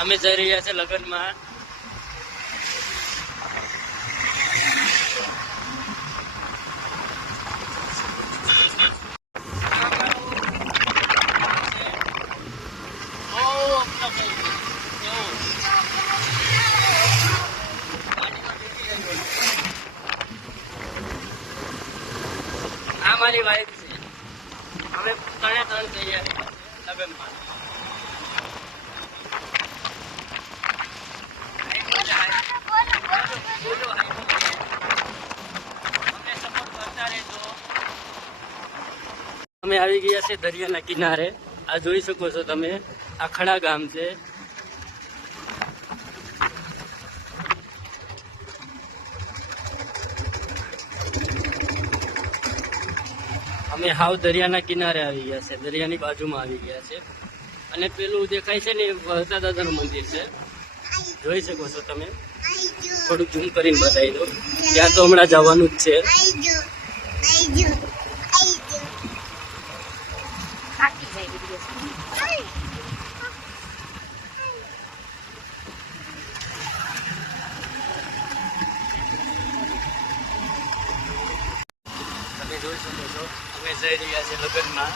અમે જઈ રહ્યા છે લગ્નમાં. આ મારી વાઈફ છે. અમે ત્રણે ત્રણ તૈયારી લગ્નમાં. અમે આવી ગયા છે દરિયાના કિનારે. આ જોઈ શકો છો તમે, આ ખડા ગામ છે. અમે હાવ દરિયાના કિનારે આવી ગયા છે, દરિયાની બાજુમાં આવી ગયા છે. અને પેલું દેખાય છે ને એ વહતા દાદાનું મંદિર છે, જોઈ શકો છો તમે. થોડુંક ઝૂમ કરીને બતાવી દો. ત્યાં તો હમણાં જવાનું જ છે. તમે જોઈ શકો છો અમે જઈ રહ્યા છીએ લગ્નમાં.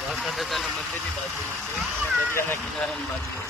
વહતા દાદાના મંદિરની બાજુમાં છે અને દરિયાના કિનારાની બાજુમાં છે.